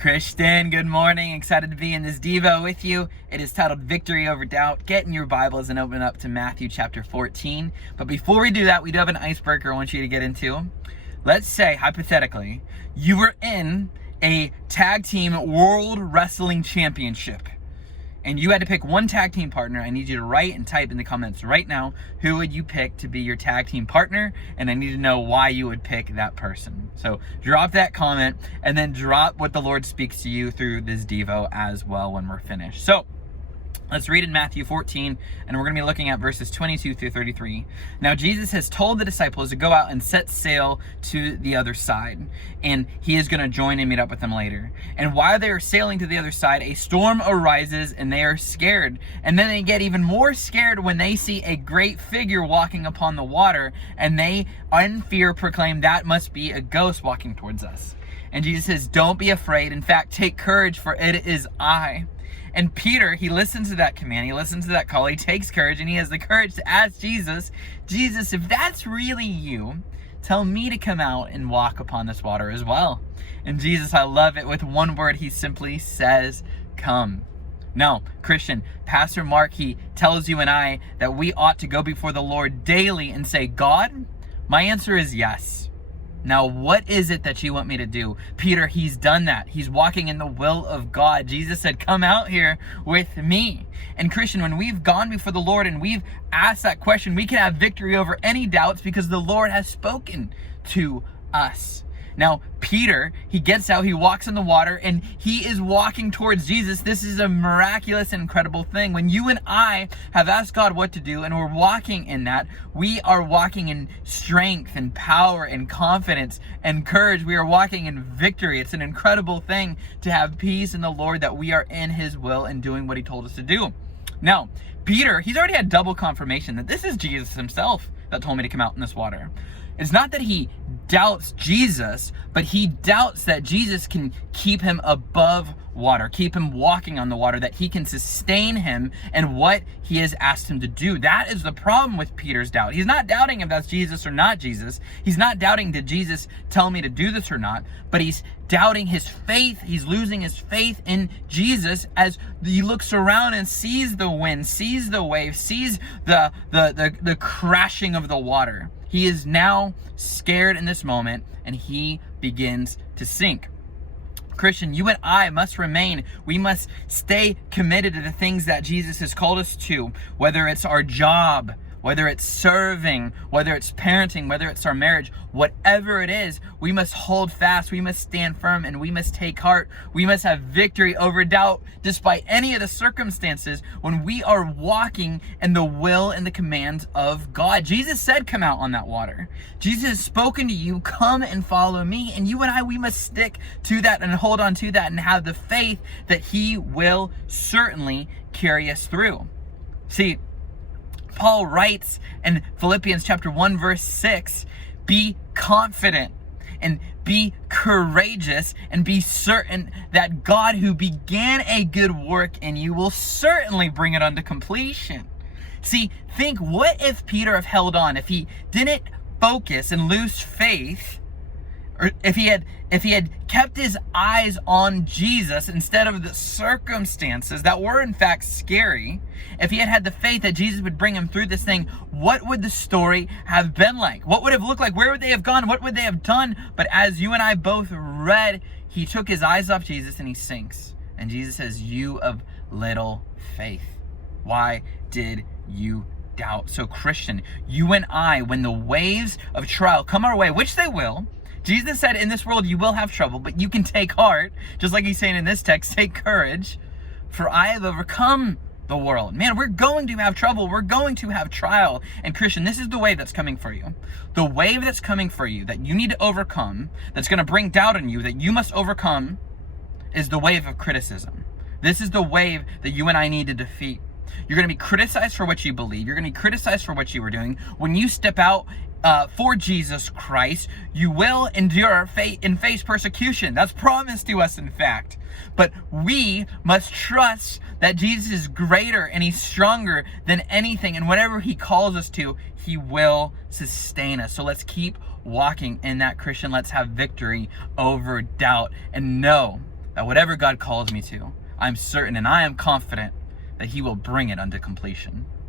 Christian, good morning. Excited to be in this Devo with you. It is titled Victory Over Doubt. Get in your Bibles and open up to Matthew chapter 14. But before we do that, we do have an icebreaker I want you to get into. Let's say, hypothetically, you were in a tag team world wrestling championship and you had to pick one tag team partner. I need you to write and type in the comments right now, who would you pick to be your tag team partner? And I need to know why you would pick that person. So drop that comment and then drop what the Lord speaks to you through this Devo as well when we're finished. So let's read in Matthew 14, and we're going to be looking at verses 22 through 33. Now, Jesus has told the disciples to go out and set sail to the other side, and he is going to join and meet up with them later. And while they are sailing to the other side, a storm arises, and they are scared. And then they get even more scared when they see a great figure walking upon the water, and they, in fear, proclaim, "That must be a ghost walking towards us." And Jesus says, "Don't be afraid. In fact, take courage, for it is I." And Peter, he listens to that command, he listens to that call, he takes courage, and he has the courage to ask Jesus, if that's really you, tell me to come out and walk upon this water as well. And Jesus, I love it, with one word, he simply says, come. Now, Christian, Pastor Mark, he tells you and I that we ought to go before the Lord daily and say, God, my answer is yes. Now, what is it that you want me to do? Peter, he's done that. He's walking in the will of God. Jesus said, come out here with me. And Christian, when we've gone before the Lord and we've asked that question, we can have victory over any doubts because the Lord has spoken to us. Now, Peter, he gets out, he walks in the water, and he is walking towards Jesus. This is a miraculous and incredible thing. When you and I have asked God what to do, and we're walking in that, we are walking in strength and power and confidence and courage. We are walking in victory. It's an incredible thing to have peace in the Lord, that we are in his will and doing what he told us to do. Now, Peter, he's already had double confirmation that this is Jesus himself that told me to come out in this water. It's not that he doubts Jesus, but he doubts that Jesus can keep him above water, keep him walking on the water, that he can sustain him and what he has asked him to do. That is the problem with Peter's doubt. He's not doubting if that's Jesus or not Jesus. He's not doubting, did Jesus tell me to do this or not? But he's doubting his faith. He's losing his faith in Jesus as he looks around and sees the wind, sees the wave, sees the crashing of the water. He is now scared in this moment, and he begins to sink. Christian, you and I must remain. We must stay committed to the things that Jesus has called us to, whether it's our job, whether it's serving, whether it's parenting, whether it's our marriage, whatever it is, we must hold fast, we must stand firm, and we must take heart. We must have victory over doubt despite any of the circumstances when we are walking in the will and the commands of God. Jesus said, come out on that water. Jesus has spoken to you, come and follow me. And you and I, we must stick to that and hold on to that and have the faith that he will certainly carry us through. See, Paul writes in Philippians chapter 1, verse 6, be confident and be courageous and be certain that God who began a good work in you will certainly bring it unto completion. See, think, what if Peter had held on, if he didn't focus and lose faith, or if he had kept his eyes on Jesus instead of the circumstances that were in fact scary, if he had had the faith that Jesus would bring him through this thing, what would the story have been like? What would it have looked like? Where would they have gone? What would they have done? But as you and I both read, he took his eyes off Jesus and he sinks. And Jesus says, you of little faith, why did you doubt? So Christian, you and I, when the waves of trial come our way, which they will, Jesus said, in this world you will have trouble, but you can take heart, just like he's saying in this text, take courage, for I have overcome the world. Man, we're going to have trouble. We're going to have trial. And Christian, this is the wave that's coming for you. The wave that's coming for you that you need to overcome, that's going to bring doubt in you, that you must overcome, is the wave of criticism. This is the wave that you and I need to defeat. You're going to be criticized for what you believe. You're going to be criticized for what you were doing. When you step out for Jesus Christ, you will endure and face persecution. That's promised to us, in fact. But we must trust that Jesus is greater and he's stronger than anything. And whatever he calls us to, he will sustain us. So let's keep walking in that, Christian. Let's have victory over doubt and know that whatever God calls me to, I'm certain and I am confident that he will bring it unto completion.